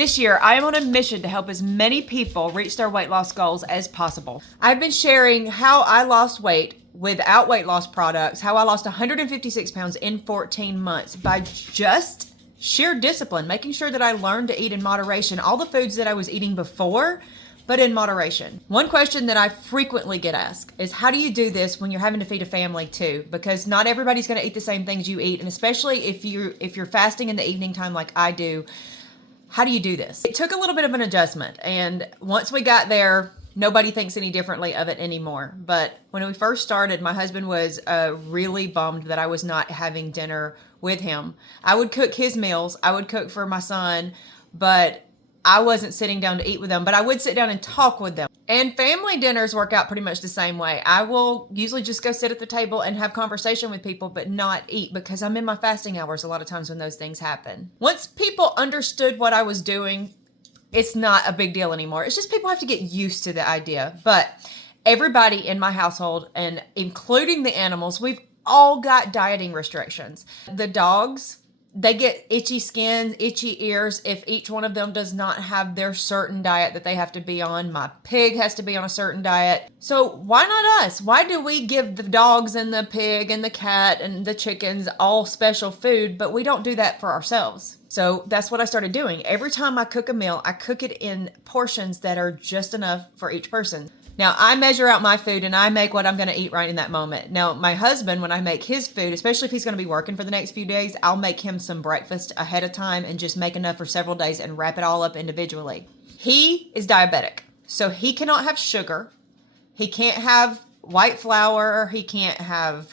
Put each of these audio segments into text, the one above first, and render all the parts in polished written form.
This year, I am on a mission to help as many people reach their weight loss goals as possible. I've been sharing how I lost weight without weight loss products, how I lost 156 pounds in 14 months by just sheer discipline, making sure that I learned to eat in moderation, all the foods that I was eating before, but in moderation. One question that I frequently get asked is, how do you do this when you're having to feed a family too? Because not everybody's gonna eat the same things you eat, and especially if you're fasting in the evening time like I do, how do you do this? It took a little bit of an adjustment, and once we got there, nobody thinks any differently of it anymore. But when we first started, my husband was really bummed that I was not having dinner with him. I would cook his meals, I would cook for my son, but I wasn't sitting down to eat with them, but I would sit down and talk with them. And family dinners work out pretty much the same way. I will usually just go sit at the table and have conversation with people, but not eat, because I'm in my fasting hours a lot of times when those things happen. Once people understood what I was doing, it's not a big deal anymore. It's just people have to get used to the idea. But everybody in my household, and including the animals, we've all got dieting restrictions. The dogs, they get itchy skin, itchy ears if each one of them does not have their certain diet that they have to be on. My pig has to be on a certain diet. So why not us? Why do we give the dogs and the pig and the cat and the chickens all special food, but we don't do that for ourselves? So that's what I started doing. Every time I cook a meal, I cook it in portions that are just enough for each person. Now, I measure out my food and I make what I'm going to eat right in that moment. Now, my husband, when I make his food, especially if he's going to be working for the next few days, I'll make him some breakfast ahead of time and just make enough for several days and wrap it all up individually. He is diabetic, so he cannot have sugar. He can't have white flour. He can't have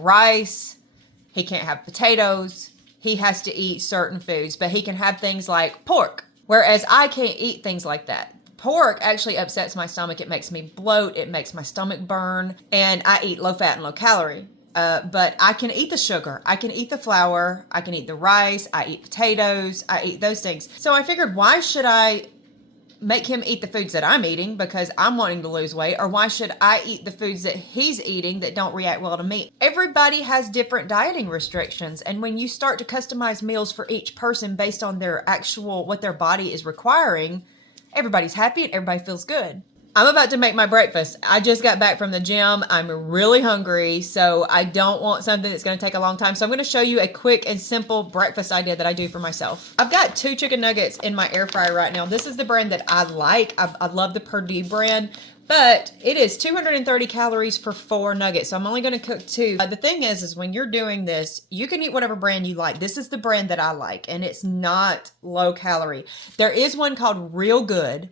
rice. He can't have potatoes. He has to eat certain foods, but he can have things like pork, whereas I can't eat things like that. Pork actually upsets my stomach. It makes me bloat. It makes my stomach burn. And I eat low fat and low calorie. But I can eat the sugar. I can eat the flour. I can eat the rice. I eat potatoes. I eat those things. So I figured, why should I make him eat the foods that I'm eating because I'm wanting to lose weight? Or why should I eat the foods that he's eating that don't react well to me? Everybody has different dieting restrictions. And when you start to customize meals for each person based on their actual, what their body is requiring, everybody's happy and everybody feels good. I'm about to make my breakfast. I just got back from the gym. I'm really hungry, so I don't want something that's going to take a long time. So I'm going to show you a quick and simple breakfast idea that I do for myself. I've got 2 chicken nuggets in my air fryer right now. This is the brand that I like. I love the Perdue brand, but it is 230 calories for 4 nuggets. So I'm only going to cook 2. The thing is when you're doing this, you can eat whatever brand you like. This is the brand that I like, and it's not low calorie. There is one called Real Good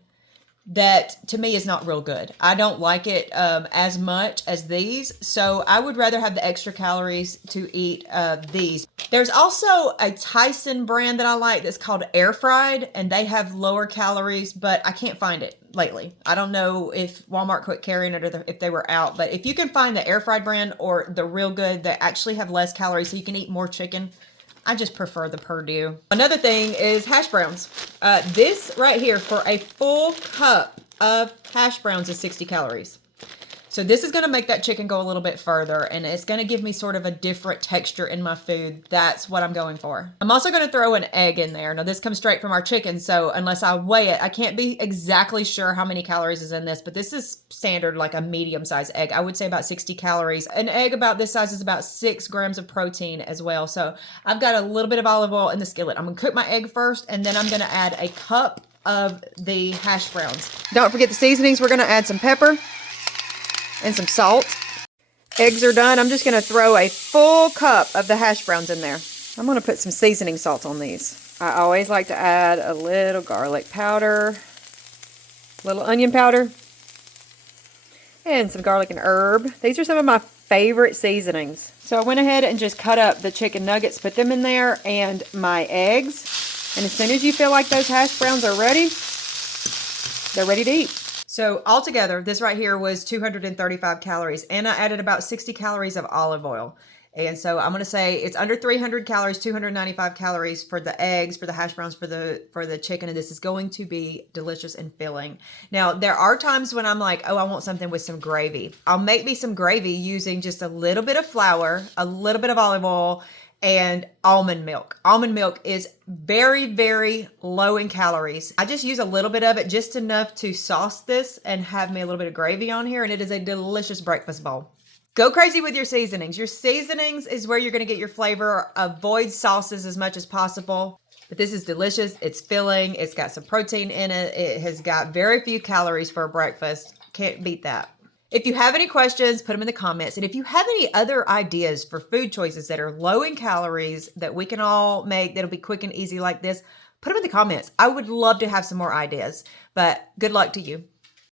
that to me is not real good. I don't like it as much as these, so I would rather have the extra calories to eat these. There's also a Tyson brand that I like that's called Air Fried, and they have lower calories, but I can't find it lately. I don't know if Walmart quit carrying it or if they were out, but if you can find the Air Fried brand or the Real Good that actually have less calories so you can eat more chicken, I just prefer the Perdue. Another thing is hash browns. This right here for a full cup of hash browns is 60 calories. So this is going to make that chicken go a little bit further, and it's going to give me sort of a different texture in my food. That's what I'm going for. I'm also going to throw an egg in there. Now this comes straight from our chicken, so unless I weigh it, I can't be exactly sure how many calories is in this, but this is standard, like a medium-sized egg. I would say about 60 calories. An egg about this size is about 6 grams of protein as well. So I've got a little bit of olive oil in the skillet. I'm going to cook my egg first, and then I'm going to add a cup of the hash browns. Don't forget the seasonings. We're going to add some pepper and some salt. Eggs are done. I'm just going to throw a full cup of the hash browns in there. I'm going to put some seasoning salt on these. I always like to add a little garlic powder, a little onion powder, and some garlic and herb. These are some of my favorite seasonings. So I went ahead and just cut up the chicken nuggets, put them in there, and my eggs. And as soon as you feel like those hash browns are ready, they're ready to eat. So altogether, this right here was 235 calories, and I added about 60 calories of olive oil. And so I'm going to say it's under 300 calories, 295 calories for the eggs, for the hash browns, for the chicken, and this is going to be delicious and filling. Now, there are times when I'm like, oh, I want something with some gravy. I'll make me some gravy using just a little bit of flour, a little bit of olive oil, and almond milk. Almond milk is very, very low in calories. I just use a little bit of it, just enough to sauce this and have me a little bit of gravy on here, and it is a delicious breakfast bowl. Go crazy with your seasonings. Your seasonings is where you're going to get your flavor. Avoid sauces as much as possible. But this is delicious. It's filling. It's got some protein in it. It has got very few calories for a breakfast. Can't beat that. If you have any questions, put them in the comments. And if you have any other ideas for food choices that are low in calories that we can all make that'll be quick and easy like this, put them in the comments. I would love to have some more ideas, but good luck to you.